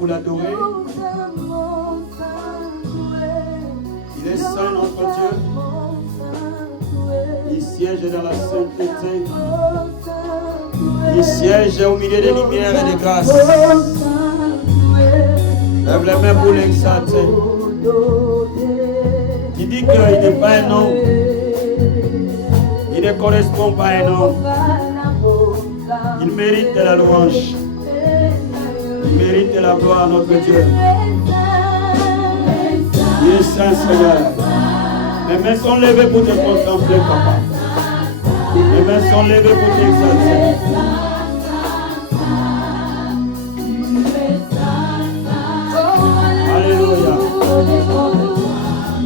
pour l'adorer. Il est saint notre Dieu. Il siège dans la sainteté. Il siège au milieu des lumières et des grâces. Lève les mains pour l'exalter. Tu dis qu'il n'est pas un homme. Il ne correspond pas à un homme. Il mérite de la louange. Il mérite de la gloire à notre Dieu. Il est saint, Seigneur. Les mains sont levées pour te contempler, Papa. Les mains sont levées pour t'exalter. Alléluia.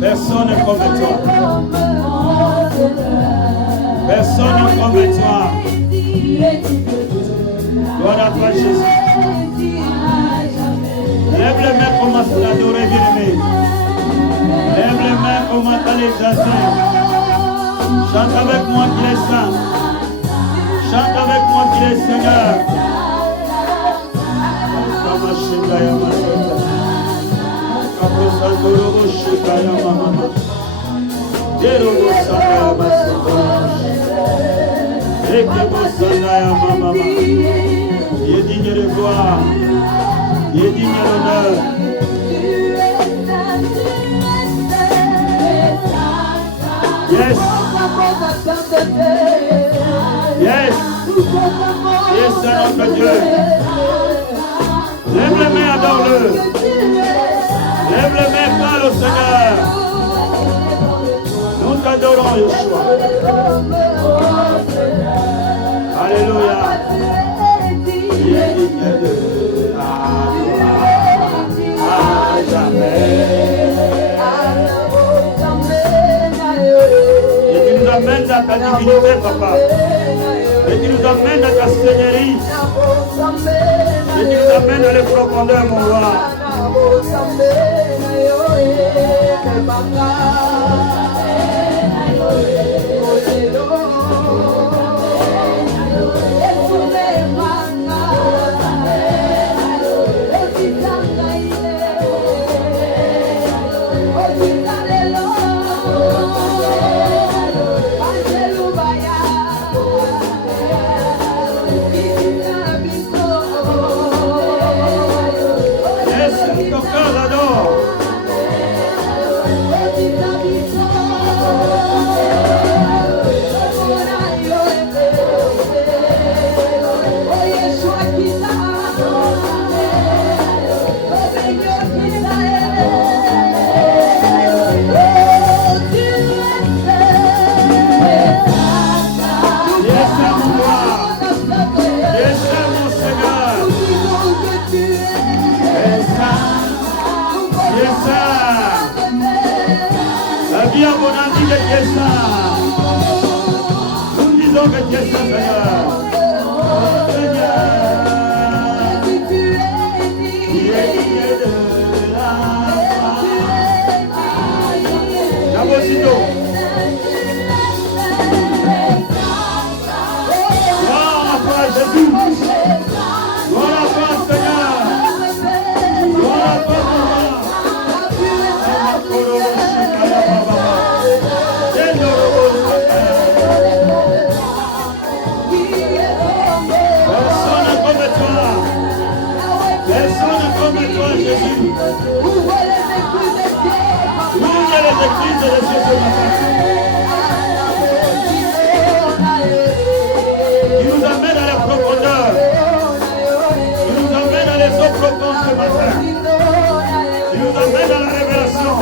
Personne n'est comme toi. Personne n'est comme toi. Gloire à toi, Jésus. Lève les mains, commence à l'adorer, bien-aimé. Lève les mains, commence à l'exalter. Chante avec moi qu'il est saint. Chante avec moi qu'il est Seigneur. Il est digne de gloire. Il est digne d'honneur. Yes. Yes. Yes, c'est notre Dieu. Lève les mains, adore-le. Lève les mains, parle au Seigneur. Nous t'adorons, Yeshua. Alléluia. Il est digne de la gloire à jamais. Et tu nous amènes à ta divinité, Papa. Et tu nous amènes à ta seigneurie. Et tu nous amènes à les profondeurs, mon roi. Nous disons que Dieu est Seigneur. Il est digne de la gloire. Gloire à toi, Jésus. Gloire à toi, Seigneur. Gloire à toi, Jésus. Ouvrez les écrits des cieux. Ouvrez les écrits des cieux ce matin. Il nous amène à la profondeur. Il nous amène à les eaux profondes ce matin. Il nous amène à la révélation.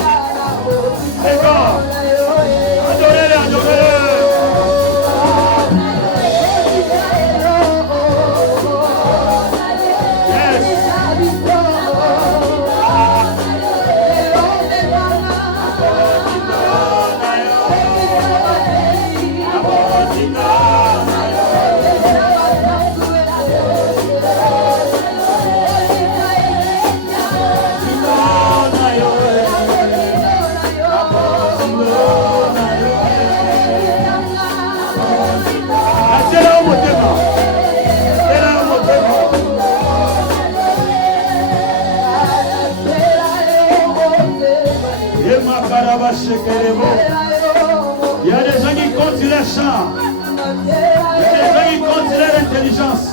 D'accord. Adorez-le, adorez-le. Il y a des gens qui comptent sur leur chant. Il y a des gens qui comptent sur leur intelligence.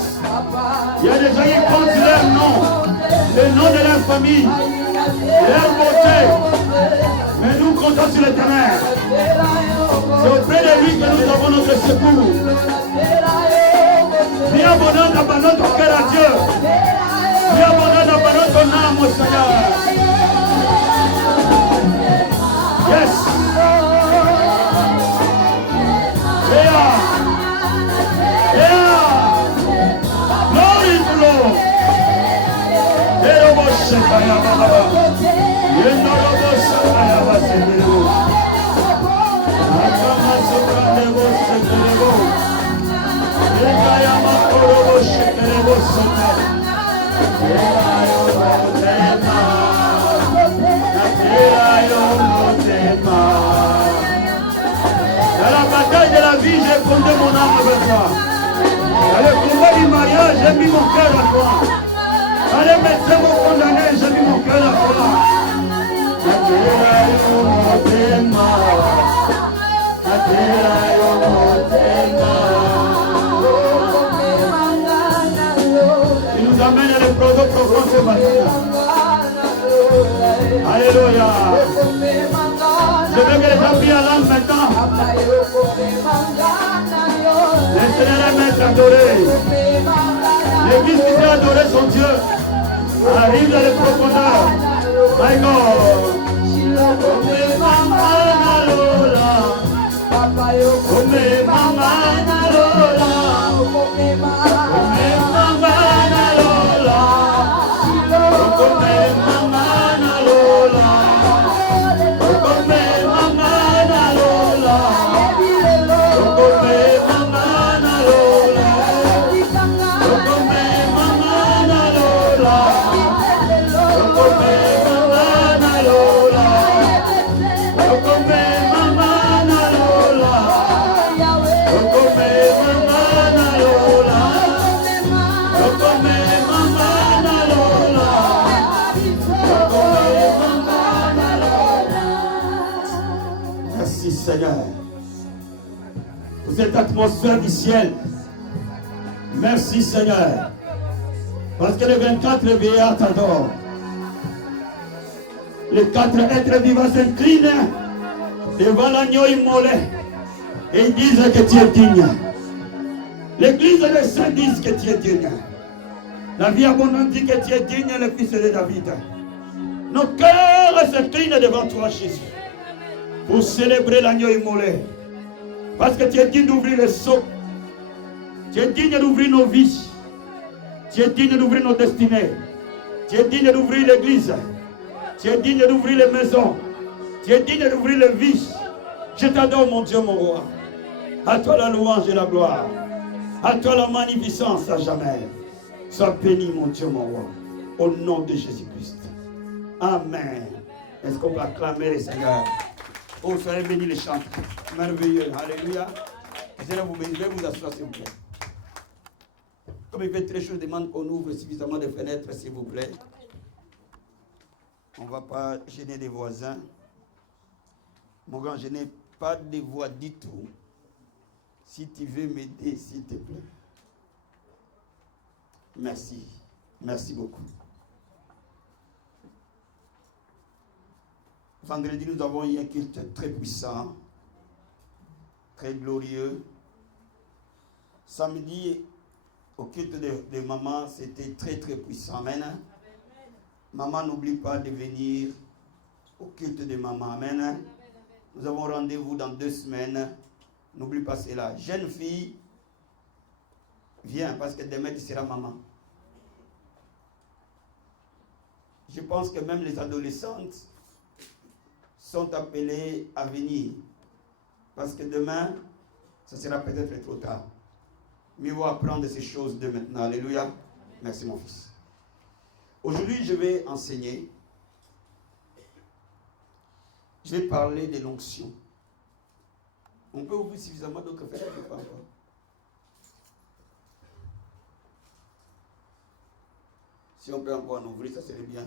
Il y a des gens qui comptent sur leur nom, le nom de leur famille, leur beauté. Mais nous comptons sur l'Éternel. C'est auprès de lui que nous avons notre secours. Viens abandonner notre cœur à Dieu. Viens abandonner notre âme au Seigneur. Yes. Yeah. Yeah. Glory to Lord. Erobo shekaya baba. Yendorobo shekaya baseberebo. Akama sobrandebo sekerebo. Yekaya makorobo shekerebo sote. Yekayo rotema. Yekayo rotema. Dans la bataille de la vie, j'ai fondé mon âme avec toi. Dans le combat du mariage, j'ai mis mon cœur à toi. Dans les médecins m'ont condamné, j'ai mis mon cœur à toi. Il nous amène à l'épreuve profonde ce matin. Alléluia. Je veux que les gens prient à l'âme maintenant. Laissez-les les maîtres adorer. L'église qui sait adorer son Dieu arrive dans les profondeurs. My God. Ome mama na lola. Ome mama na lola. Ome mama na lola. Ome mama na lola. Seigneur, pour cette atmosphère du ciel. Merci Seigneur, parce que les 24 vieillards t'adorent. Les 4 êtres vivants s'inclinent devant l'agneau immolé et ils disent que tu es digne. L'église des saints disent que tu es digne. La vie abondante dit que tu es digne, le fils de David. Nos cœurs s'inclinent devant toi, Jésus, pour célébrer l'agneau immolé. Parce que tu es digne d'ouvrir les seaux. Tu es digne d'ouvrir nos vies. Tu es digne d'ouvrir nos destinées. Tu es digne d'ouvrir l'église. Tu es digne d'ouvrir les maisons. Tu es digne d'ouvrir les vies. Je t'adore, mon Dieu, mon roi. À toi la louange et la gloire. À toi la magnificence à jamais. Sois béni, mon Dieu, mon roi. Au nom de Jésus-Christ. Amen. Est-ce qu'on peut acclamer le Seigneur? Oh, soyez bénis les chants. Merveilleux. Alléluia. Je vais vous asseoir, s'il vous plaît. Comme il fait très chaud, je demande qu'on ouvre suffisamment de fenêtres, s'il vous plaît. On ne va pas gêner les voisins. Mon grand, je n'ai pas de voix du tout. Si tu veux m'aider, s'il te plaît. Merci. Merci beaucoup. Vendredi, nous avons eu un culte très puissant, très glorieux. Samedi, au culte de maman, c'était très très puissant. Amen. Maman, n'oublie pas de venir au culte de maman. Amen. Nous avons rendez-vous dans 2 semaines. N'oublie pas cela. Jeune fille, viens parce que demain tu seras maman. Je pense que même les adolescentes sont appelées à venir. Parce que demain, ça sera peut-être trop tard. Mieux vaut apprendre ces choses de maintenant. Alléluia. Merci mon fils. Aujourd'hui, je vais enseigner. Je vais parler de l'onction. On peut ouvrir suffisamment d'autres fenêtres ou pas encore? Si on peut encore en ouvrir, ça serait bien.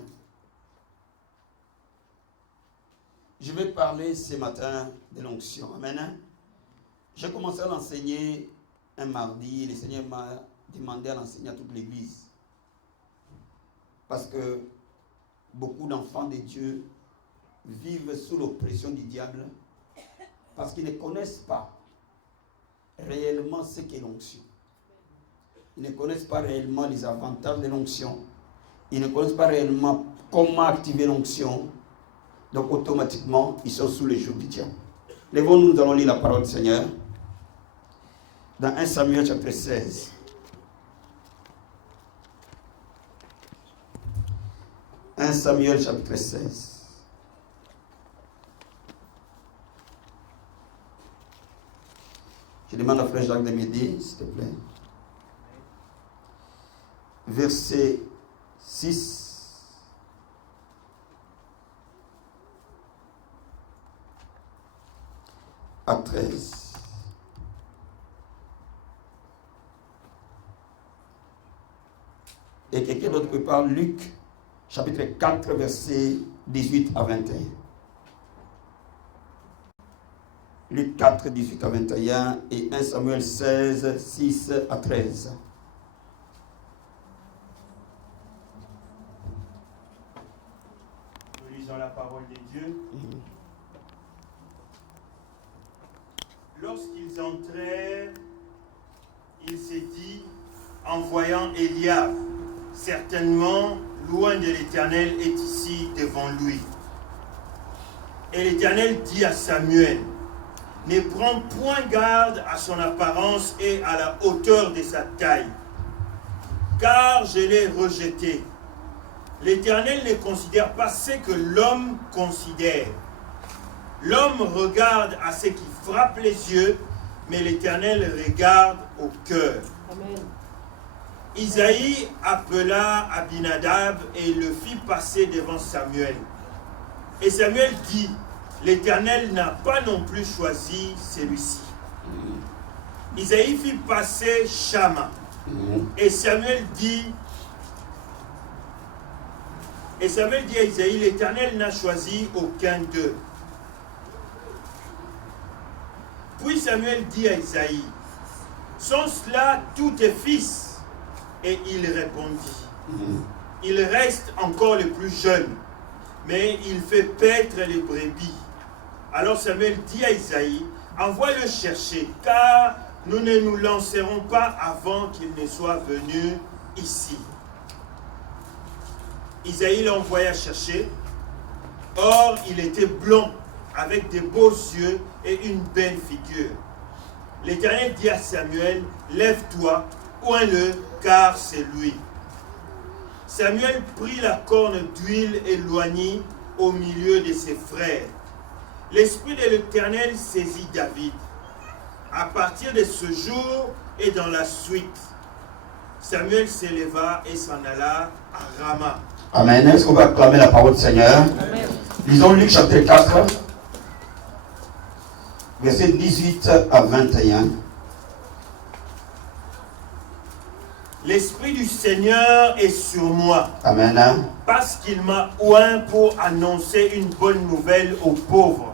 Je vais parler ce matin de l'onction. Amen. J'ai commencé à l'enseigner un mardi. Le Seigneur m'a demandé à l'enseigner à toute l'église. Parce que beaucoup d'enfants de Dieu vivent sous l'oppression du diable parce qu'ils ne connaissent pas réellement ce qu'est l'onction. Ils ne connaissent pas réellement les avantages de l'onction. Ils ne connaissent pas réellement comment activer l'onction. Donc automatiquement, ils sont sous le joug du diable. Lèvons-nous, nous allons lire la parole du Seigneur. Dans 1 Samuel chapitre 16. « 1 Samuel chapitre 16. » Je demande à Frère Jacques de m'aider, s'il te plaît. Verset 6 à 13. Et quelqu'un d'autre peut parler, Luc, chapitre 4, verset 18 à 21. Luc 4, 18 à 21 et 1 Samuel 16, 6 à 13. Nous lisons la parole de Dieu. Lorsqu'ils entrèrent, il s'est dit, en voyant Eliab, certainement, loin de l'Éternel est ici devant lui. Et l'Éternel dit à Samuel, ne prends point garde à son apparence et à la hauteur de sa taille, car je l'ai rejeté. L'Éternel ne considère pas ce que l'homme considère. L'homme regarde à ce qui frappe les yeux, mais l'Éternel regarde au cœur. Amen. Isaïe appela Abinadab et le fit passer devant Samuel. Et Samuel dit, l'Éternel n'a pas non plus choisi celui-ci. Isaïe fit passer Shama. Et Samuel dit à Isaïe, l'Éternel n'a choisi aucun d'eux. Puis Samuel dit à Isaïe, sont cela tous tes fils? Et il répondit, il reste encore le plus jeune, mais il fait paître les brebis. Alors Samuel dit à Isaïe, envoie-le chercher, car nous ne nous lancerons pas avant qu'il ne soit venu ici. Isaïe l'envoya chercher. Or, il était blond, avec de beaux yeux et une belle figure. L'Éternel dit à Samuel, lève-toi, oins-le, car c'est lui. Samuel prit la corne d'huile et l'oignit au milieu de ses frères. L'Esprit de l'Éternel saisit David. À partir de ce jour et dans la suite, Samuel s'éleva et s'en alla à Rama. Amen. Est-ce qu'on va acclamer la parole du Seigneur? Amen. Lisons Luc chapitre 4, versets 18 à 21. L'Esprit du Seigneur est sur moi. Amen. Parce qu'il m'a oint pour annoncer une bonne nouvelle aux pauvres.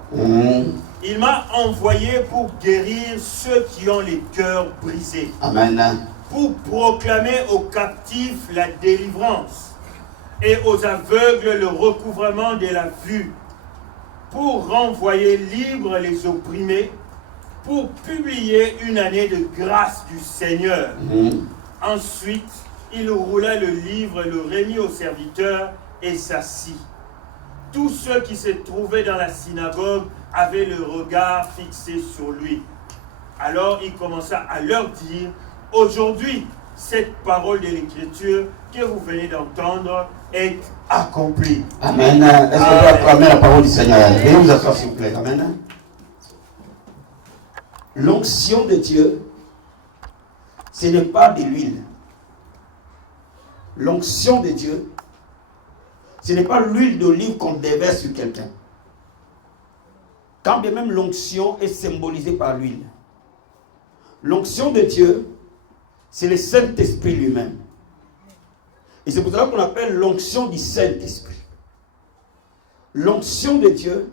Il m'a envoyé pour guérir ceux qui ont les cœurs brisés. Amen. Pour proclamer aux captifs la délivrance et aux aveugles le recouvrement de la vue. Pour renvoyer libres les opprimés. Pour publier une année de grâce du Seigneur. Ensuite, il roula le livre, le remit au serviteur et s'assit. Tous ceux qui se trouvaient dans la synagogue avaient le regard fixé sur lui. Alors il commença à leur dire, aujourd'hui, cette parole de l'Écriture que vous venez d'entendre est accomplie. Amen. Est-ce qu'on peut acclamer la parole du Seigneur? Veuillez vous asseoir s'il vous plaît. Amen. L'onction de Dieu, ce n'est pas de l'huile. L'onction de Dieu, ce n'est pas l'huile d'olive qu'on déverse sur quelqu'un. Quand bien même l'onction est symbolisée par l'huile. L'onction de Dieu, c'est le Saint-Esprit lui-même. Et c'est pour cela qu'on appelle l'onction du Saint-Esprit. L'onction de Dieu,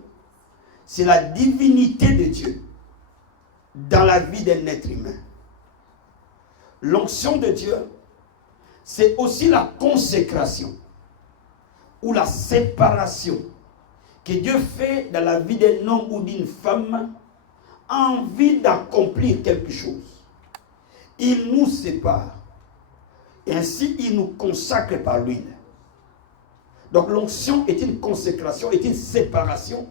c'est la divinité de Dieu dans la vie d'un être humain. L'onction de Dieu, c'est aussi la consécration ou la séparation que Dieu fait dans la vie d'un homme ou d'une femme en envie d'accomplir quelque chose. Il nous sépare et ainsi il nous consacre par l'huile. Donc l'onction est une consécration, est une séparation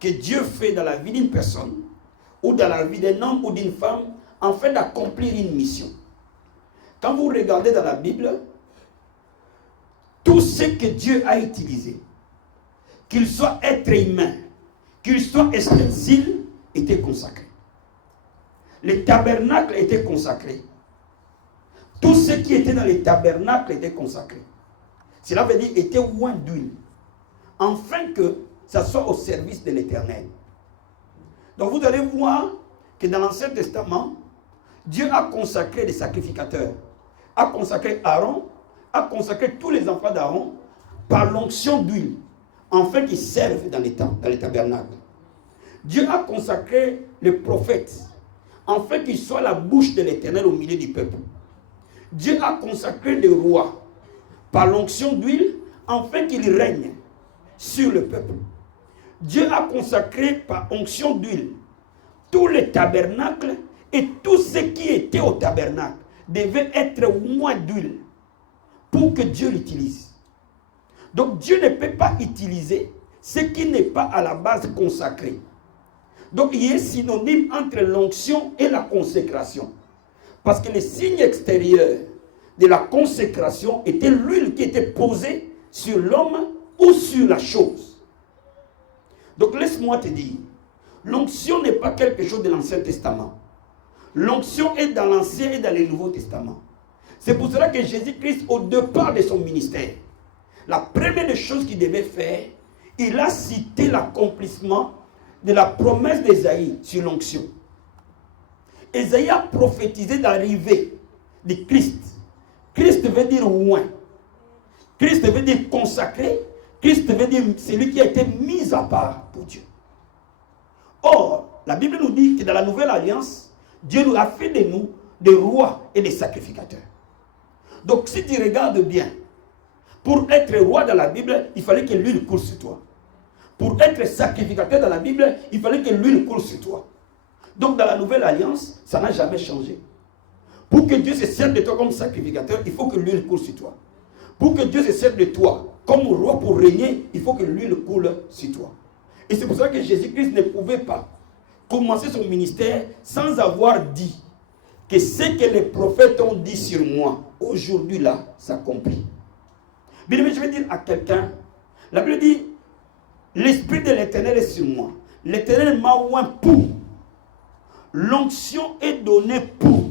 que Dieu fait dans la vie d'une personne ou dans la vie d'un homme ou d'une femme en fait d'accomplir une mission. Quand vous regardez dans la Bible, tout ce que Dieu a utilisé, qu'il soit être humain, qu'il soit ustensile, était consacré. Les tabernacles étaient consacrés. Tout ce qui était dans les tabernacles était consacré. Cela veut dire était oint d'huile, afin que ça soit au service de l'Éternel. Donc vous allez voir que dans l'Ancien Testament, Dieu a consacré des sacrificateurs, a consacré Aaron, a consacré tous les enfants d'Aaron par l'onction d'huile, afin qu'ils servent dans les tabernacles. Dieu a consacré les prophètes, afin qu'ils soient la bouche de l'Éternel au milieu du peuple. Dieu a consacré des rois par l'onction d'huile, afin qu'ils règnent sur le peuple. Dieu a consacré par onction d'huile tous les tabernacles, et tout ce qui était au tabernacle devait être oint d'huile pour que Dieu l'utilise. Donc Dieu ne peut pas utiliser ce qui n'est pas à la base consacré. Donc il y a synonyme entre l'onction et la consécration. Parce que le signe extérieur de la consécration était l'huile qui était posée sur l'homme ou sur la chose. Donc laisse-moi te dire, l'onction n'est pas quelque chose de l'Ancien Testament. L'onction est dans l'Ancien et dans le Nouveau Testament. C'est pour cela que Jésus-Christ, au départ de son ministère, la première des choses qu'il devait faire, il a cité l'accomplissement de la promesse d'Ésaïe sur l'onction. Ésaïe a prophétisé l'arrivée de Christ. Christ veut dire oint. Christ veut dire consacré. Christ veut dire celui qui a été mis à part pour Dieu. Or, la Bible nous dit que dans la Nouvelle Alliance, Dieu nous a fait de nous des rois et des sacrificateurs. Donc, si tu regardes bien, pour être roi dans la Bible, il fallait que l'huile coule sur toi. Pour être sacrificateur dans la Bible, il fallait que l'huile coule sur toi. Donc, dans la Nouvelle Alliance, ça n'a jamais changé. Pour que Dieu se serve de toi comme sacrificateur, il faut que l'huile coule sur toi. Pour que Dieu se serve de toi comme roi pour régner, il faut que l'huile coule sur toi. Et c'est pour ça que Jésus-Christ ne pouvait pas commencer son ministère sans avoir dit que ce que les prophètes ont dit sur moi, aujourd'hui là, s'accomplit. Bien aimé, je vais dire à quelqu'un, la Bible dit, l'Esprit de l'Éternel est sur moi. L'Éternel m'a oint pour. L'onction est donnée pour.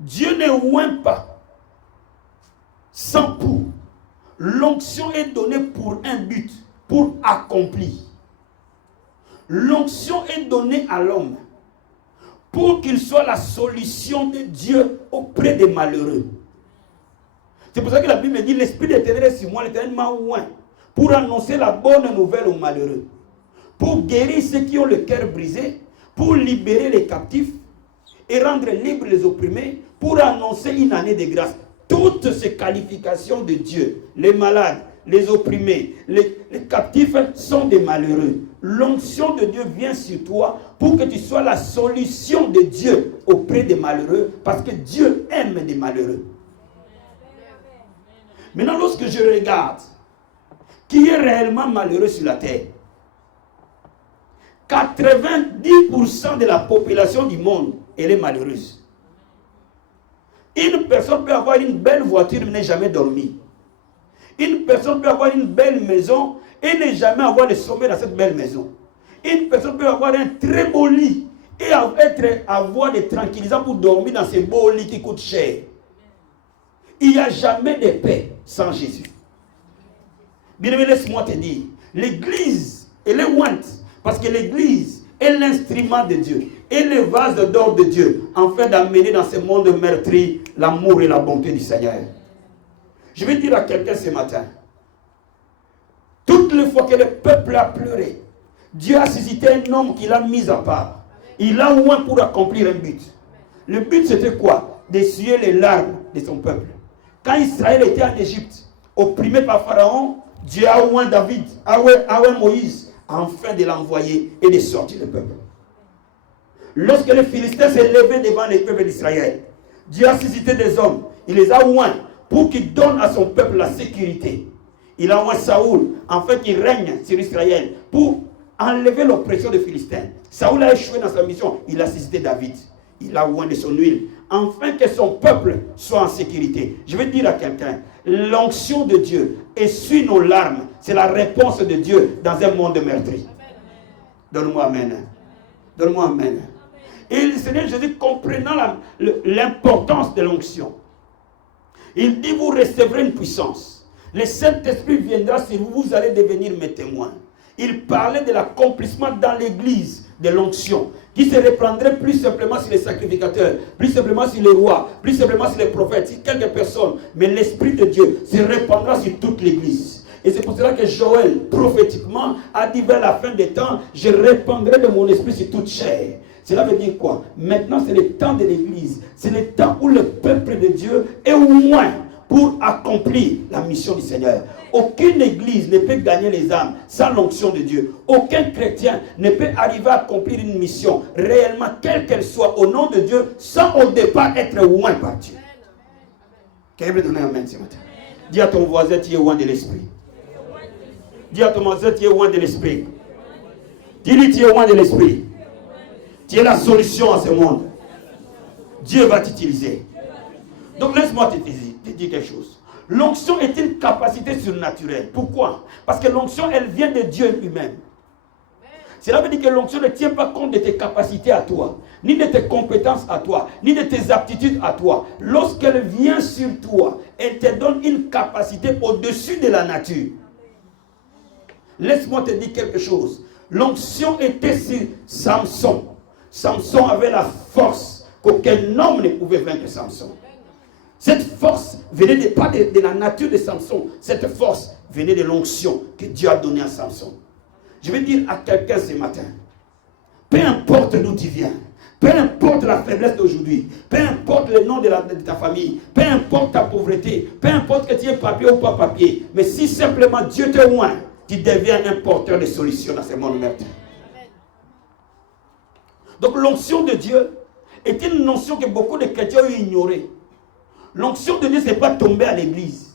Dieu ne oint pas sans pour. L'onction est donnée pour un but, pour accomplir. L'onction est donnée à l'homme pour qu'il soit la solution de Dieu auprès des malheureux. C'est pour ça que la Bible dit, l'Esprit de l'Éternel est sur moi, l'Éternel m'a oint pour annoncer la bonne nouvelle aux malheureux, pour guérir ceux qui ont le cœur brisé, pour libérer les captifs et rendre libres les opprimés, pour annoncer une année de grâce. Toutes ces qualifications de Dieu, les malades, les opprimés, les captifs sont des malheureux. L'onction de Dieu vient sur toi pour que tu sois la solution de Dieu auprès des malheureux, parce que Dieu aime des malheureux. Maintenant, lorsque je regarde qui est réellement malheureux sur la terre, 90% de la population du monde, elle est malheureuse. Une personne peut avoir une belle voiture mais ne jamais dormir. Une personne peut avoir une belle maison et ne jamais avoir le sommeil dans cette belle maison. Une personne peut avoir un très beau lit et avoir des tranquillisants pour dormir dans ces beaux lits qui coûtent cher. Il n'y a jamais de paix sans Jésus. Bien aimé, laisse-moi te dire, l'Église, elle est ointe, parce que l'Église est l'instrument de Dieu, et le vase d'or de Dieu, afin d'amener dans ce monde meurtri l'amour et la bonté du Seigneur. Je vais dire à quelqu'un ce matin, toute Toutes les fois que le peuple a pleuré, Dieu a suscité un homme qu'il a mis à part. Il a oint pour accomplir un but. Le but c'était quoi? D'essuyer les larmes de son peuple. Quand Israël était en Égypte, opprimé par Pharaon, Dieu a oint David, a oint Moïse, afin de l'envoyer et de sortir le peuple. Lorsque les Philistins s'est levé devant les peuples d'Israël, Dieu a suscité des hommes, il les a oints pour qu'ils donnent à son peuple la sécurité. Il a oint Saoul, afin qu'il règne sur Israël, pour enlever l'oppression des Philistins. Saoul a échoué dans sa mission, il a suscité David. Il a oint de son huile, afin que son peuple soit en sécurité. Je vais dire à quelqu'un, l'onction de Dieu essuie nos larmes. C'est la réponse de Dieu dans un monde meurtri. Donne-moi amen. Donne-moi amen. Et le Seigneur Jésus, comprenant l'importance de l'onction, il dit, vous recevrez une puissance. Le Saint-Esprit viendra sur vous, vous allez devenir mes témoins. Il parlait de l'accomplissement dans l'église de l'onction, qui se reprendrait plus simplement sur les sacrificateurs, plus simplement sur les rois, plus simplement sur les prophètes, sur quelques personnes. Mais l'Esprit de Dieu se répandra sur toute l'église. Et c'est pour cela que Joël, prophétiquement, a dit vers la fin des temps, je répandrai de mon esprit sur toute chair. Cela veut dire quoi? Maintenant, c'est le temps de l'église. C'est le temps où le peuple de Dieu est au moins pour accomplir la mission du Seigneur. Aucune église ne peut gagner les âmes sans l'onction de Dieu. Aucun chrétien ne peut arriver à accomplir une mission réellement, quelle qu'elle soit, au nom de Dieu, sans au départ être oint par Dieu. Quelqu'un peut donner un amen ce matin? Dis à ton voisin, tu es oint de l'esprit. Dis à ton voisin, tu es oint de l'esprit. Dis-lui, tu es oint de l'esprit. Tu es la solution à ce monde. Dieu va t'utiliser. Donc laisse-moi te dire quelque chose. L'onction est une capacité surnaturelle. Pourquoi? Parce que l'onction, elle vient de Dieu lui-même. Cela veut dire que l'onction ne tient pas compte de tes capacités à toi, ni de tes compétences à toi, ni de tes aptitudes à toi. Lorsqu'elle vient sur toi, elle te donne une capacité au-dessus de la nature. Laisse-moi te dire quelque chose. L'onction était sur Samson. Samson avait la force qu'aucun homme ne pouvait vaincre Samson. Cette force venait pas de la nature de Samson. Cette force venait de l'onction que Dieu a donnée à Samson. Je vais dire à quelqu'un ce matin, peu importe d'où tu viens, peu importe la faiblesse d'aujourd'hui, peu importe le nom de ta famille, peu importe ta pauvreté, peu importe que tu aies papier ou pas papier, mais si simplement Dieu te oint, tu deviens un porteur de solutions dans ce monde meurtri. Donc l'onction de Dieu est une notion que beaucoup de chrétiens ont ignorée. L'onction de Dieu, ce n'est pas tomber à l'église.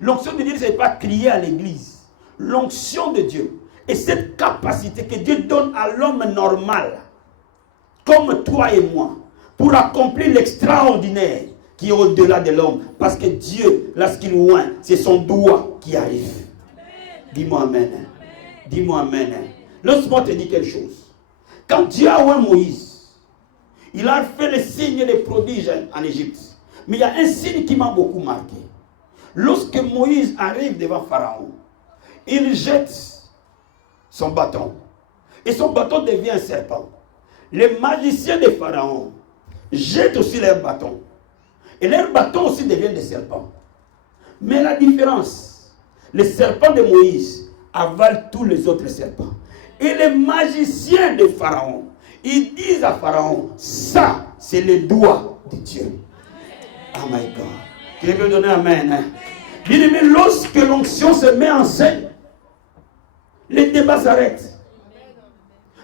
L'onction de Dieu, ce n'est pas crier à l'église. L'onction de Dieu est cette capacité que Dieu donne à l'homme normal, comme toi et moi, pour accomplir l'extraordinaire qui est au-delà de l'homme. Parce que Dieu, lorsqu'il oint, c'est son doigt qui arrive. Dis-moi amen. Dis-moi amen. Laisse-moi te dire quelque chose. Quand Dieu a oint Moïse, il a fait le signe des prodiges en Égypte. Mais il y a un signe qui m'a beaucoup marqué. Lorsque Moïse arrive devant Pharaon, il jette son bâton. Et son bâton devient un serpent. Les magiciens de Pharaon jettent aussi leur bâton. Et leurs bâtons aussi deviennent des serpents. Mais la différence, les serpents de Moïse avalent tous les autres serpents. Et les magiciens de Pharaon, ils disent à Pharaon, ça, c'est le doigt de Dieu. Oh my God. Qui veut donner amen? Bien aimé, lorsque l'onction se met en scène, les débats s'arrêtent.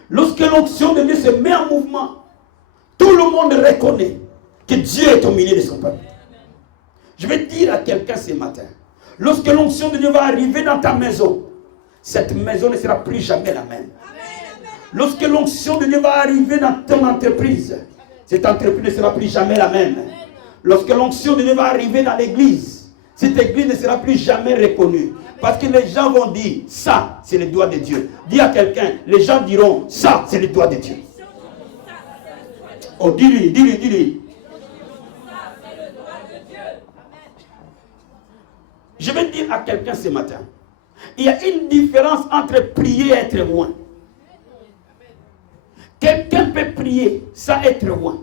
Lorsque l'onction de Dieu se met en mouvement, tout le monde reconnaît que Dieu est au milieu de son peuple. Je vais dire à quelqu'un ce matin, lorsque l'onction de Dieu va arriver dans ta maison, cette maison ne sera plus jamais la même. Lorsque l'onction de Dieu va arriver dans ton entreprise, cette entreprise ne sera plus jamais la même. Lorsque l'onction de Dieu va arriver dans l'église, cette église ne sera plus jamais reconnue. Parce que les gens vont dire, ça, c'est le doigt de Dieu. Dis à quelqu'un, les gens diront, ça, c'est le doigt de Dieu. Oh, dis-lui. Je vais dire à quelqu'un ce matin, il y a une différence entre prier et être loin. Quelqu'un peut prier sans être loin.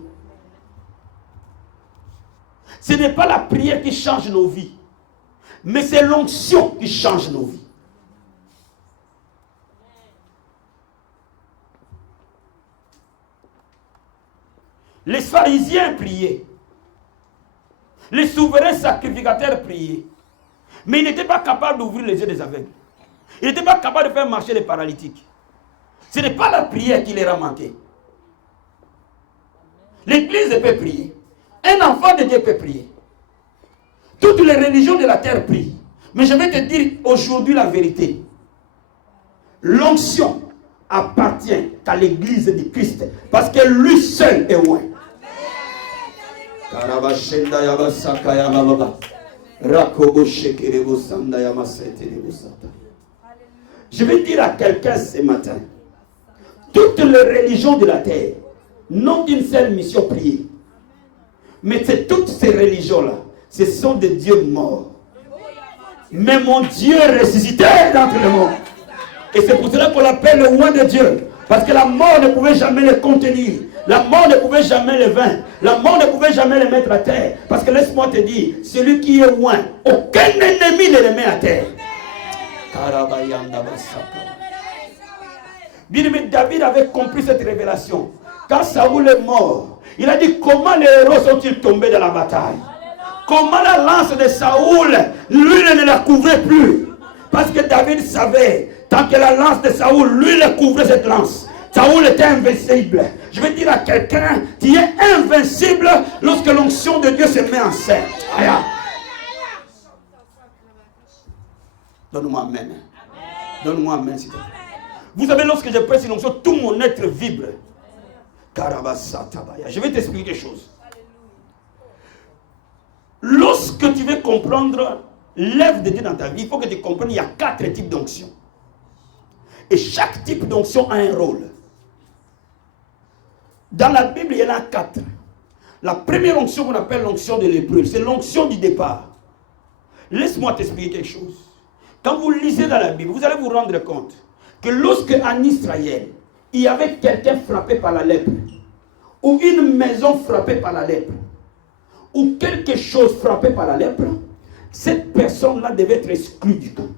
Ce n'est pas la prière qui change nos vies, mais c'est l'onction qui change nos vies. Les pharisiens priaient. Les souverains sacrificateurs priaient. Mais ils n'étaient pas capables d'ouvrir les yeux des aveugles. Ils n'étaient pas capables de faire marcher les paralytiques. Ce n'est pas la prière qui leur a manqué. L'église peut prier. Un enfant de Dieu peut prier. Toutes les religions de la terre prient. Mais je vais te dire aujourd'hui la vérité. L'onction appartient à l'église de Christ. Parce que lui seul est loin. Je vais dire à quelqu'un ce matin. Toutes les religions de la terre n'ont qu'une seule mission, prier. Mais c'est toutes ces religions-là, ce sont des dieux morts. Mais mon Dieu ressuscité d'entre les morts. Et c'est pour cela qu'on l'appelle le roi de Dieu. Parce que la mort ne pouvait jamais le contenir. La mort ne pouvait jamais le vaincre. La mort ne pouvait jamais le mettre à terre. Parce que laisse-moi te dire, celui qui est loin, aucun ennemi ne le met à terre. Bien aimé, David avait compris cette révélation. Quand Saoul est mort, il a dit comment les héros sont-ils tombés dans la bataille? Comment la lance de Saoul, lui ne la couvrait plus. Parce que David savait, tant que la lance de Saoul, lui le couvrait cette lance. Saoul était invincible. Je vais dire à quelqu'un, tu es invincible lorsque l'onction de Dieu se met en scène. Aïe. Donne-moi amen. Donne-moi amen, s'il te plaît. Vous savez, lorsque je presse une onction, tout mon être vibre. Je vais t'expliquer quelque chose. Lorsque tu veux comprendre l'œuvre de Dieu dans ta vie, il faut que tu comprennes qu'il y a 4 types d'onction. Et chaque type d'onction a un rôle. Dans la Bible, il y en a 4. La première onction qu'on appelle l'onction de l'épreuve, c'est l'onction du départ. Laisse-moi t'expliquer quelque chose. Quand vous lisez dans la Bible, vous allez vous rendre compte que lorsque en Israël, il y avait quelqu'un frappé par la lèpre, ou une maison frappée par la lèpre, ou quelque chose frappé par la lèpre, cette personne-là devait être exclue du camp.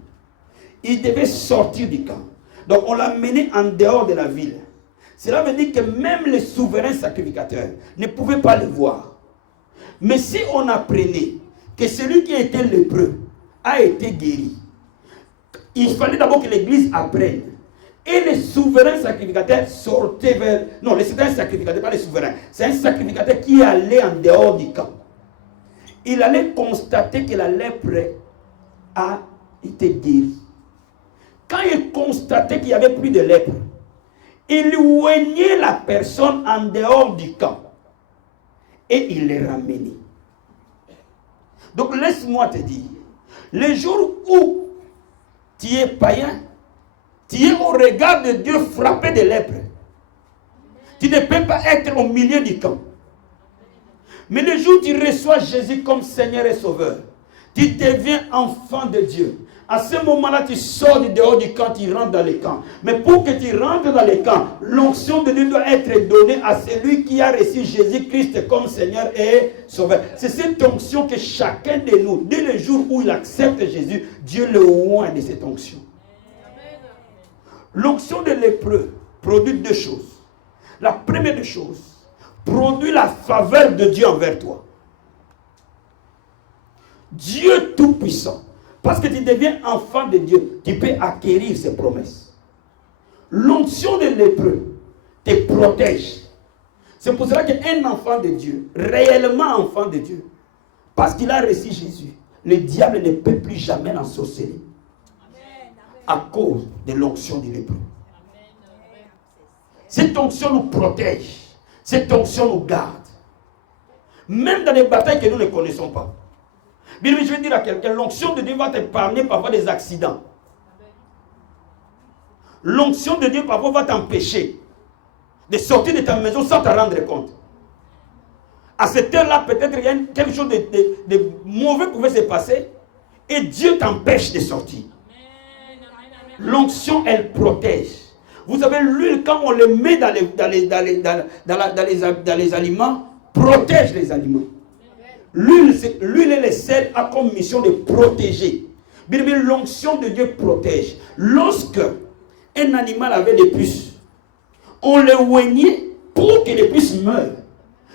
Il devait sortir du camp. Donc on l'a mené en dehors de la ville. Cela veut dire que même les souverains sacrificateurs ne pouvaient pas le voir. Mais si on apprenait que celui qui était lépreux a été guéri, il fallait d'abord que l'église apprenne. Et les souverains sacrificateurs sortaient vers... Non, les souverains sacrificateurs, pas les souverains. C'est un sacrificateur qui allait en dehors du camp. Il allait constater que la lèpre a été guérie. Quand il constatait qu'il n'y avait plus de lèpre, il oignait la personne en dehors du camp. Et il les ramenait. Donc laisse-moi te dire, le jour où tu es païen, tu es au regard de Dieu frappé de lèpre. Tu ne peux pas être au milieu du camp. Mais le jour où tu reçois Jésus comme Seigneur et Sauveur, tu deviens enfant de Dieu. À ce moment-là, tu sors du dehors du camp, tu rentres dans le camp. Mais pour que tu rentres dans le camp, l'onction de Dieu doit être donnée à celui qui a reçu Jésus-Christ comme Seigneur et Sauveur. C'est cette onction que chacun de nous, dès le jour où il accepte Jésus, Dieu le oint de cette onction. L'onction de lépreux produit 2 choses. La première des choses, produit la faveur de Dieu envers toi. Dieu Tout-Puissant. Parce que tu deviens enfant de Dieu, tu peux acquérir ses promesses. L'onction de lépreux te protège. C'est pour cela qu'un enfant de Dieu, réellement enfant de Dieu, parce qu'il a reçu Jésus, le diable ne peut plus jamais l'ensorceler. À cause de l'onction du lépreux. Cette onction nous protège. Cette onction nous garde. Même dans les batailles que nous ne connaissons pas. Bien, je vais dire à quelqu'un, l'onction de Dieu va t'épargner parfois des accidents. L'onction de Dieu parfois va t'empêcher de sortir de ta maison sans te rendre compte. À cette heure-là, peut-être il y a quelque chose de mauvais pouvait se passer et Dieu t'empêche de sortir. L'onction, elle protège. Vous savez, l'huile, quand on le met dans les aliments, protège les aliments. L'huile et le sel a comme mission de protéger. Bien, l'onction de Dieu protège. Lorsque un animal avait des puces, on le oignait pour que les puces meurent.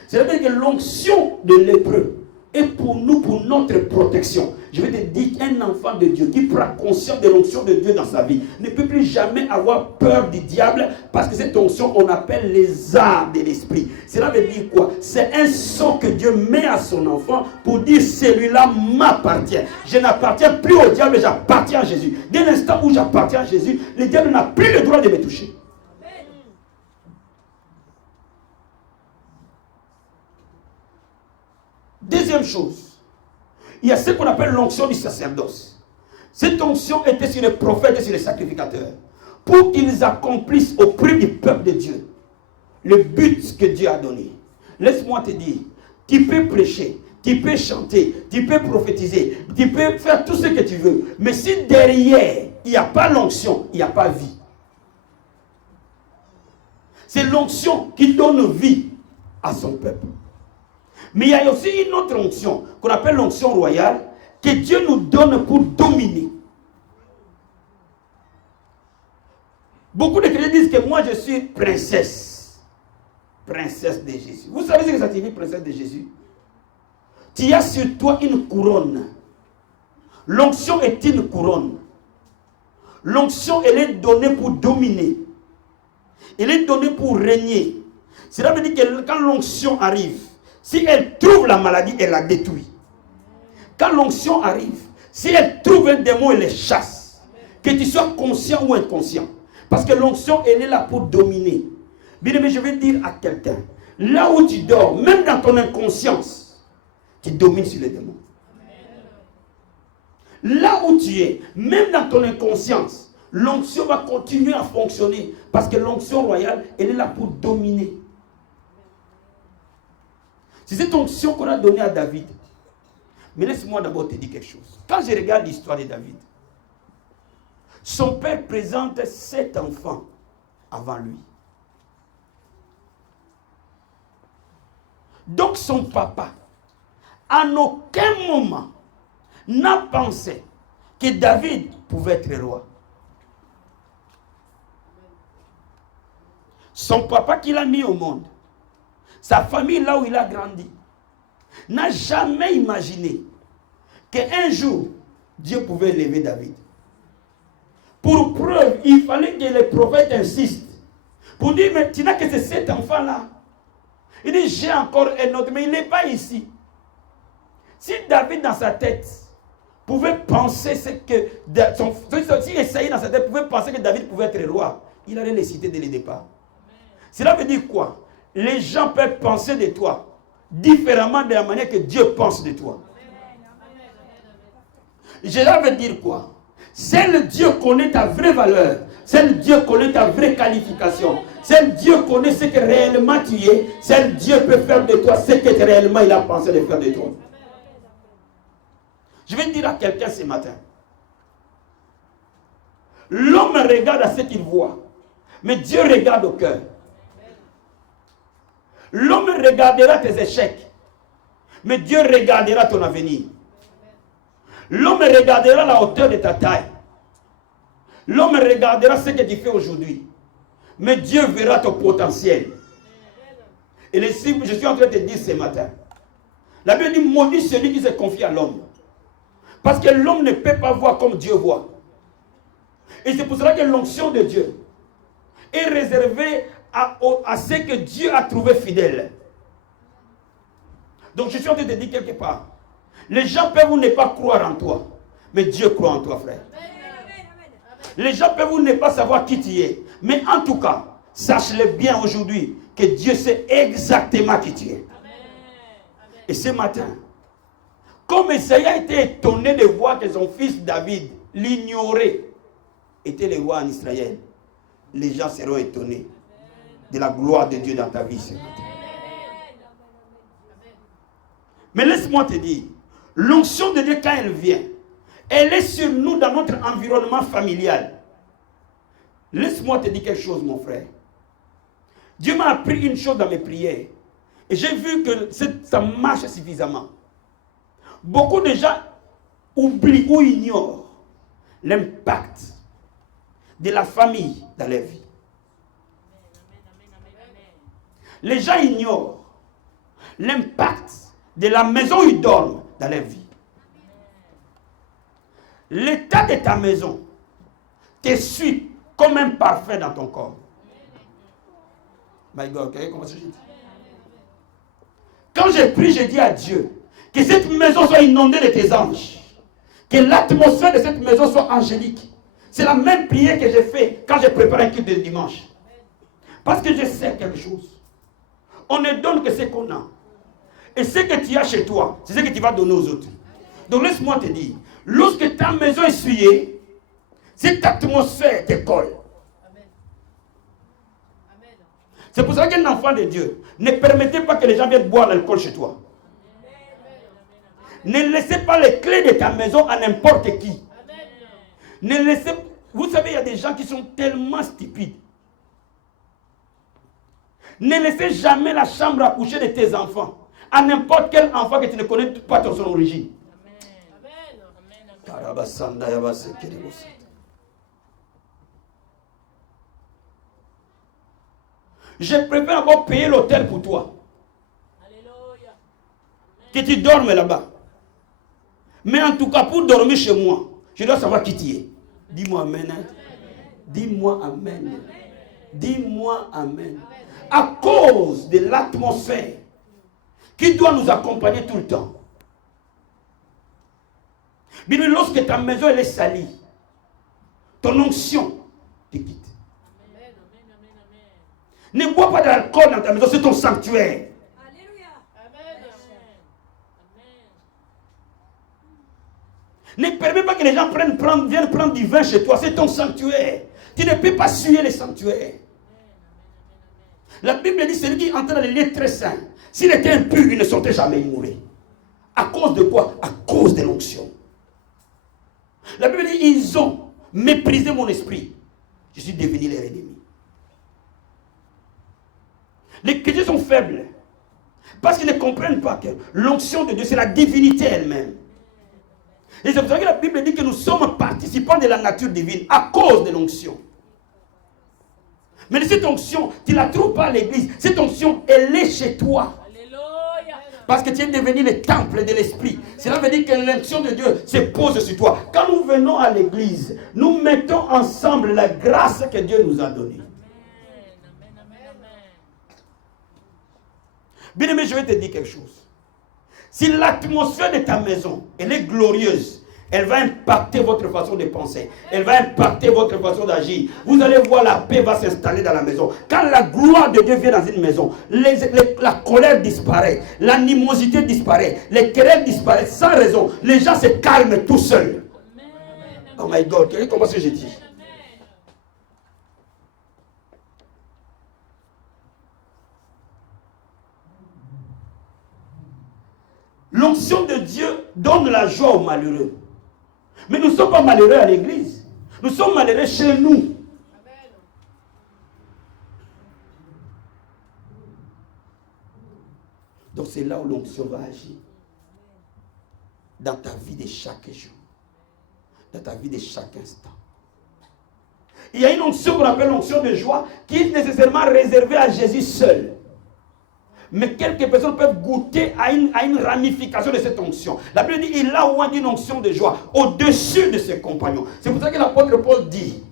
C'est-à-dire que l'onction de lépreux est pour nous, pour notre protection. Je vais te dire qu'un enfant de Dieu qui prend conscience de l'onction de Dieu dans sa vie ne peut plus jamais avoir peur du diable, parce que cette onction, on appelle les arts de l'esprit. Cela veut dire quoi? C'est un son que Dieu met à son enfant pour dire celui-là m'appartient. Je n'appartiens plus au diable, j'appartiens à Jésus. Dès l'instant où j'appartiens à Jésus, le diable n'a plus le droit de me toucher. Deuxième chose, il y a ce qu'on appelle l'onction du sacerdoce. Cette onction était sur les prophètes et sur les sacrificateurs, pour qu'ils accomplissent auprès du peuple de Dieu le but que Dieu a donné. Laisse-moi te dire, tu peux prêcher, tu peux chanter, tu peux prophétiser, tu peux faire tout ce que tu veux, mais si derrière il n'y a pas l'onction, il n'y a pas vie. C'est l'onction qui donne vie à son peuple. Mais il y a aussi une autre onction qu'on appelle l'onction royale, que Dieu nous donne pour dominer. Beaucoup de chrétiens disent que moi je suis princesse. Princesse de Jésus. Vous savez ce que ça signifie, princesse de Jésus? Tu as sur toi une couronne. L'onction est une couronne. L'onction, elle est donnée pour dominer. Elle est donnée pour régner. Cela veut dire que quand l'onction arrive, si elle trouve la maladie, elle la détruit. Quand l'onction arrive, si elle trouve un démon, elle le chasse. Que tu sois conscient ou inconscient. Parce que l'onction, elle est là pour dominer. Bien aimé, je vais dire à quelqu'un, là où tu dors, même dans ton inconscience, tu domines sur les démons. Là où tu es, même dans ton inconscience, l'onction va continuer à fonctionner. Parce que l'onction royale, elle est là pour dominer. C'est cette onction qu'on a donnée à David. Mais laisse-moi d'abord te dire quelque chose. Quand je regarde l'histoire de David, son père présente 7 enfants avant lui. Donc son papa, en aucun moment, n'a pensé que David pouvait être roi. Son papa qu'il a mis au monde, sa famille là où il a grandi, n'a jamais imaginé qu'un jour, Dieu pouvait lever David. Pour preuve, il fallait que les prophètes insistent. Pour dire, mais tu n'as que ces 7 enfants-là. Il dit, j'ai encore un autre, mais il n'est pas ici. Si David dans sa tête pouvait penser ce que... Si Esaïe dans sa tête pouvait penser que David pouvait être roi, il allait les citer dès le départ. Cela veut dire quoi? Les gens peuvent penser de toi différemment de la manière que Dieu pense de toi. Cela veut dire quoi? Seul Dieu connaît ta vraie valeur. Seul Dieu connaît ta vraie qualification. Seul Dieu connaît ce que réellement tu es. Seul Dieu peut faire de toi ce que réellement il a pensé de faire de toi. Je vais dire à quelqu'un ce matin. L'homme regarde à ce qu'il voit. Mais Dieu regarde au cœur. L'homme regardera tes échecs. Mais Dieu regardera ton avenir. L'homme regardera la hauteur de ta taille. L'homme regardera ce que tu fais aujourd'hui. Mais Dieu verra ton potentiel. Et je suis en train de te dire ce matin. La Bible dit, maudit celui qui se confie à l'homme. Parce que l'homme ne peut pas voir comme Dieu voit. Et c'est pour cela que l'onction de Dieu est réservée à ce que Dieu a trouvé fidèle. Donc je suis en train de te dire quelque part. Les gens peuvent ne pas croire en toi. Mais Dieu croit en toi, frère. Les gens peuvent ne pas savoir qui tu es. Mais en tout cas, sache-le bien aujourd'hui que Dieu sait exactement qui tu es. Et ce matin, comme Esaïe a été étonné de voir que son fils David, l'ignorait, était le roi en Israël, les gens seront étonnés de la gloire de Dieu dans ta vie ce matin. Mais laisse-moi te dire, l'onction de Dieu quand elle vient, elle est sur nous dans notre environnement familial. Laisse-moi te dire quelque chose, mon frère. Dieu m'a appris une chose dans mes prières. Et j'ai vu que ça marche suffisamment. Beaucoup de gens oublient ou ignorent l'impact de la famille dans leur vie. Les gens ignorent l'impact de la maison où ils dorment dans leur vie. L'état de ta maison te suit comme un parfum dans ton corps. My God, comment ça je dis? Quand j'ai prié, j'ai dit à Dieu que cette maison soit inondée de tes anges. Que l'atmosphère de cette maison soit angélique. C'est la même prière que j'ai fait quand j'ai préparé un culte de dimanche. Parce que je sais quelque chose. On ne donne que ce qu'on a. Et ce que tu as chez toi, c'est ce que tu vas donner aux autres. Donc laisse-moi te dire, lorsque ta maison est souillée, cette atmosphère te colle. C'est pour ça qu'un enfant de Dieu, ne permettez pas que les gens viennent boire l'alcool chez toi. Ne laissez pas les clés de ta maison à n'importe qui. Ne laissez... Vous savez, il y a des gens qui sont tellement stupides. Ne laissez jamais la chambre à coucher de tes enfants à n'importe quel enfant que tu ne connais pas son origine. Je préfère encore payer l'hôtel pour toi. Que tu dormes là-bas. Mais en tout cas, pour dormir chez moi, je dois savoir qui tu es. Dis-moi amen. Dis-moi amen. Dis-moi amen. À cause de l'atmosphère qui doit nous accompagner tout le temps. Bien, lorsque ta maison elle est salie, ton onction te quitte. Ne bois pas d'alcool dans ta maison, c'est ton sanctuaire. Ne permets pas que les gens viennent prendre du vin chez toi, c'est ton sanctuaire. Tu ne peux pas suyer les sanctuaires. La Bible dit, celui qui entre dans les lieux très saints, s'il était impur, il ne sortait jamais, il mourait. À cause de quoi? À cause de l'onction. La Bible dit, ils ont méprisé mon esprit. Je suis devenu leur ennemi. Les chrétiens sont faibles. Parce qu'ils ne comprennent pas que l'onction de Dieu, c'est la divinité elle-même. Et c'est pour ça que la Bible dit que nous sommes participants de la nature divine à cause de l'onction. Mais cette onction, tu ne la trouves pas à l'église. Cette onction, elle est chez toi. Parce que tu es devenu le temple de l'esprit. Cela veut dire que l'onction de Dieu se pose sur toi. Quand nous venons à l'église, nous mettons ensemble la grâce que Dieu nous a donnée. Bien aimé, je vais te dire quelque chose. Si l'atmosphère de ta maison, elle est glorieuse, elle va impacter votre façon de penser. Elle va impacter votre façon d'agir. Vous allez voir, la paix va s'installer dans la maison. Quand la gloire de Dieu vient dans une maison, la colère disparaît, l'animosité disparaît, les querelles disparaissent sans raison. Les gens se calment tout seuls. Oh my God, comment est-ce que je dis? L'onction de Dieu donne la joie aux malheureux. Mais nous ne sommes pas malheureux à l'église. Nous sommes malheureux chez nous. Donc c'est là où l'onction va agir. Dans ta vie de chaque jour. Dans ta vie de chaque instant. Il y a une onction qu'on appelle l'onction de joie qui est nécessairement réservée à Jésus seul. Mais quelques personnes peuvent goûter à une ramification de cette onction. La Bible dit il a oint une onction de joie au-dessus de ses compagnons. C'est pour ça que l'apôtre Paul dit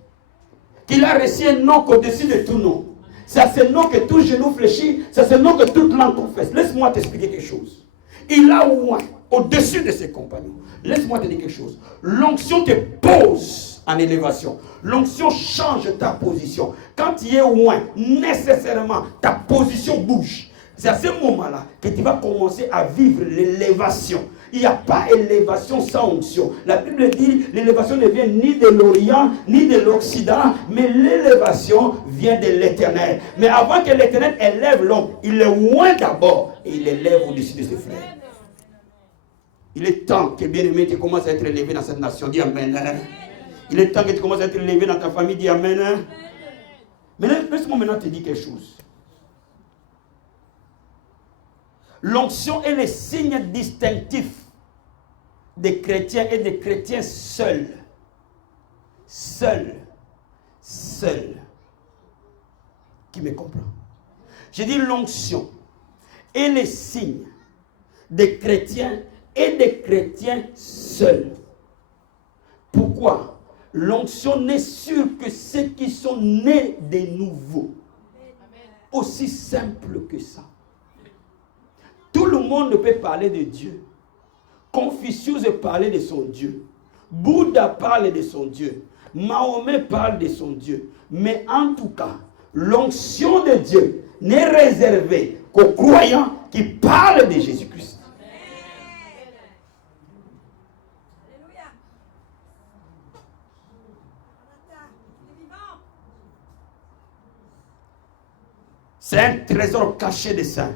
qu'il a reçu un nom au-dessus de tout nom. C'est à ce nom que tout genou fléchit, c'est à ce nom que toute langue confesse. Laisse-moi t'expliquer quelque chose. Il a oint au-dessus de ses compagnons. Laisse-moi te dire quelque chose. L'onction te pose en élévation. L'onction change ta position. Quand tu es oint, nécessairement, ta position bouge. C'est à ce moment-là que tu vas commencer à vivre l'élévation. Il n'y a pas élévation sans onction. La Bible dit l'élévation ne vient ni de l'Orient, ni de l'Occident, mais l'élévation vient de l'Éternel. Mais avant que l'Éternel élève l'homme, il le oint d'abord et il l'élève au-dessus de ses frères. Il est temps que, bien-aimé, tu commences à être élevé dans cette nation. Dis Amen. Il est temps que tu commences à être élevé dans ta famille. Dis Amen. Mais laisse-moi maintenant te dire quelque chose. L'onction est le signe distinctif des chrétiens et des chrétiens seuls. Seuls. Qui me comprend? J'ai dit l'onction et les signes des chrétiens et des chrétiens seuls. Pourquoi? L'onction n'est sûre que ceux qui sont nés de nouveau. Aussi simple que ça. Tout le monde ne peut parler de Dieu. Confucius parlait de son Dieu. Bouddha parle de son Dieu. Mahomet parle de son Dieu. Mais en tout cas, l'onction de Dieu n'est réservée qu'aux croyants qui parlent de Jésus-Christ. C'est un trésor caché des saints.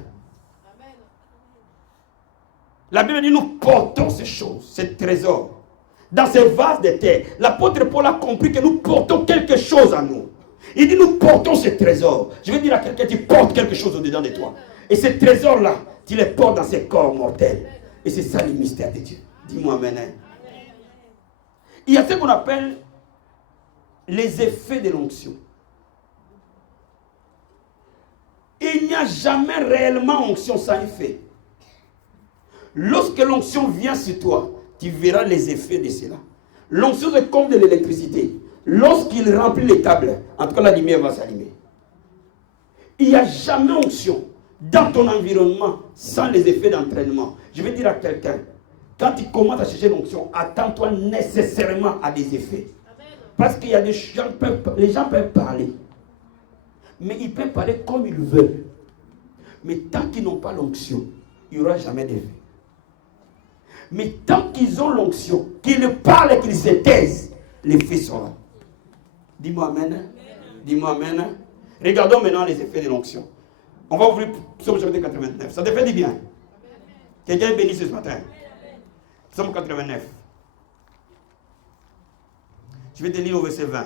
La Bible dit nous portons ces choses, ces trésors, dans ces vases de terre. L'apôtre Paul a compris que nous portons quelque chose en nous. Il dit nous portons ces trésors. Je vais dire à quelqu'un, tu portes quelque chose au-dedans de toi. Et ces trésors-là, tu les portes dans ces corps mortels. Et c'est ça le mystère de Dieu. Dis-moi amen. Il y a ce qu'on appelle les effets de l'onction. Il n'y a jamais réellement onction sans effet. Lorsque l'onction vient sur toi, tu verras les effets de cela. L'onction c'est comme de l'électricité. Lorsqu'il remplit les tables, en tout cas la lumière va s'allumer. Il n'y a jamais onction dans ton environnement sans les effets d'entraînement. Je vais dire à quelqu'un, quand tu commences à chercher l'onction, attends-toi nécessairement à des effets. Parce qu'il y a des gens, les gens peuvent parler. Mais ils peuvent parler comme ils veulent. Mais tant qu'ils n'ont pas l'onction, il n'y aura jamais d'effet. Mais tant qu'ils ont l'onction, qu'ils parlent et qu'ils se taisent, les faits sont là. Dis-moi amen. Dis-moi amen. Regardons maintenant les effets de l'onction. On va ouvrir Psaume chapitre 89. Ça te fait du bien. Quelqu'un est béni ce matin. Psaume 89. Je vais te lire au verset 20.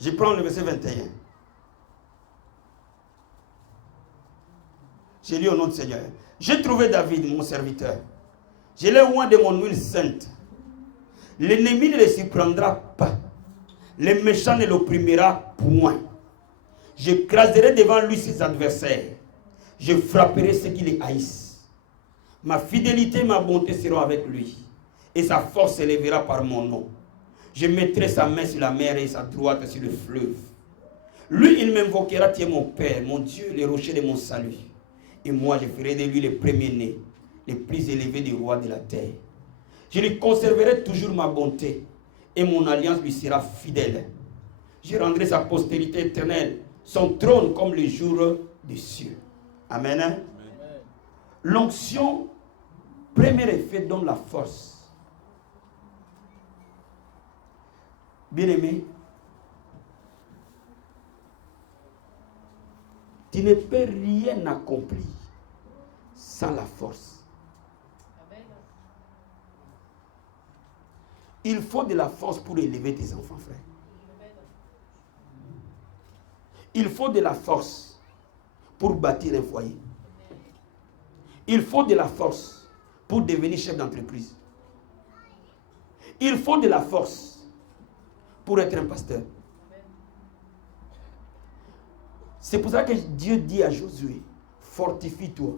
Je prends le verset 21. J'ai lu au nom du Seigneur. J'ai trouvé David, mon serviteur. Je l'ai oint de mon huile sainte. L'ennemi ne le surprendra pas. Le méchant ne l'opprimera point. J'écraserai devant lui ses adversaires. Je frapperai ceux qui les haïssent. Ma fidélité et ma bonté seront avec lui. Et sa force s'élèvera par mon nom. Je mettrai sa main sur la mer et sa droite sur le fleuve. Lui, il m'invoquera, tu es mon Père, mon Dieu, le rocher de mon salut. Et moi, je ferai de lui le premier-né, le plus élevé des rois de la terre. Je lui conserverai toujours ma bonté, et mon alliance lui sera fidèle. Je rendrai sa postérité éternelle, son trône comme les jours des cieux. Amen. Amen. L'onction, premier effet, donne la force. Bien-aimé, tu ne peux rien accomplir sans la force. Il faut de la force pour élever tes enfants, frère. Il faut de la force pour bâtir un foyer. Il faut de la force pour devenir chef d'entreprise. Il faut de la force pour être un pasteur. C'est pour ça que Dieu dit à Josué, fortifie-toi.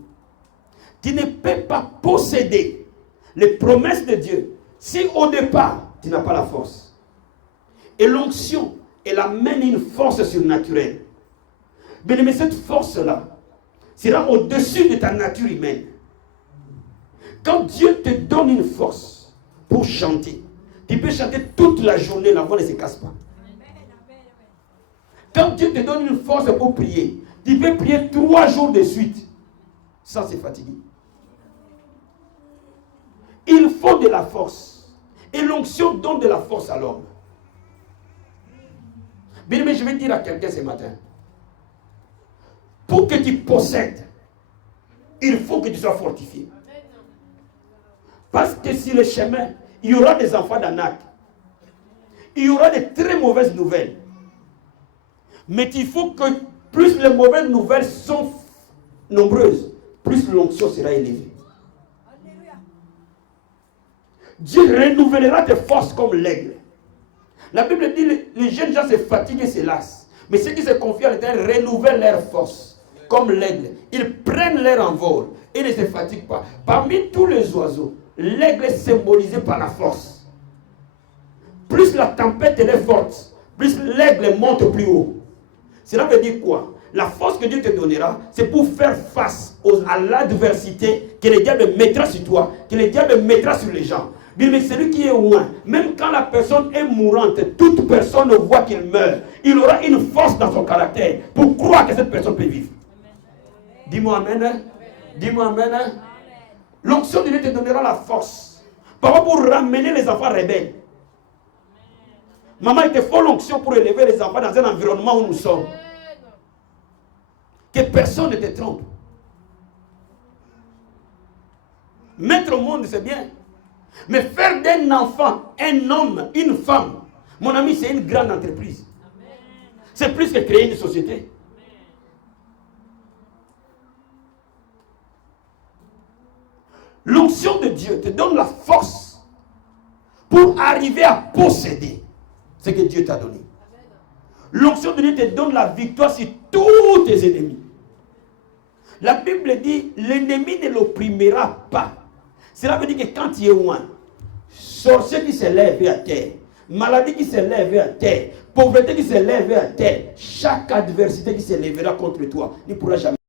Tu ne peux pas posséder les promesses de Dieu si au départ, tu n'as pas la force. Et l'onction, elle amène une force surnaturelle. Mais cette force-là sera au-dessus de ta nature humaine. Quand Dieu te donne une force pour chanter, tu peux chanter toute la journée, la voix ne se casse pas. Quand Dieu te donne une force pour prier, tu peux prier 3 jours de suite sans se fatiguer. Il faut de la force. Et l'onction donne de la force à l'homme. Bien, mais je vais dire à quelqu'un ce matin, pour que tu possèdes, il faut que tu sois fortifié. Parce que sur le chemin, il y aura des enfants d'Anak. Il y aura de très mauvaises nouvelles. Mais il faut que plus les mauvaises nouvelles sont nombreuses, plus l'onction sera élevée. Dieu renouvellera tes forces comme l'aigle. La Bible dit les jeunes gens se fatiguent et se lassent. Mais ceux qui se confient à l'Éternel renouvellent leur force, comme l'aigle. Ils prennent leur envol et ne se fatiguent pas. Parmi tous les oiseaux, l'aigle est symbolisé par la force. Plus la tempête elle est forte, plus l'aigle monte plus haut. Cela veut dire quoi? La force que Dieu te donnera, c'est pour faire face à l'adversité que le diable mettra sur toi, que le diable mettra sur les gens. Mais celui qui est loin, même quand la personne est mourante, toute personne voit qu'il meurt. Il aura une force dans son caractère pour croire que cette personne peut vivre. Dis-moi amen. Dis-moi amen. L'onction de Dieu te donnera la force. Papa, pour ramener les enfants rebelles. Maman, il te faut l'onction pour élever les enfants dans un environnement où nous sommes. Que personne ne te trompe. Mettre au monde, c'est bien. Mais faire d'un enfant un homme, une femme, mon ami, c'est une grande entreprise. C'est plus que créer une société. L'onction de Dieu te donne la force pour arriver à posséder ce que Dieu t'a donné. L'onction de Dieu te donne la victoire sur tous tes ennemis. La Bible dit, l'ennemi ne l'opprimera pas. Cela veut dire que quand tu es loin, sorcier qui se lève à terre, maladie qui se lève à terre, pauvreté qui se lève à terre, chaque adversité qui se lèvera contre toi ne pourra jamais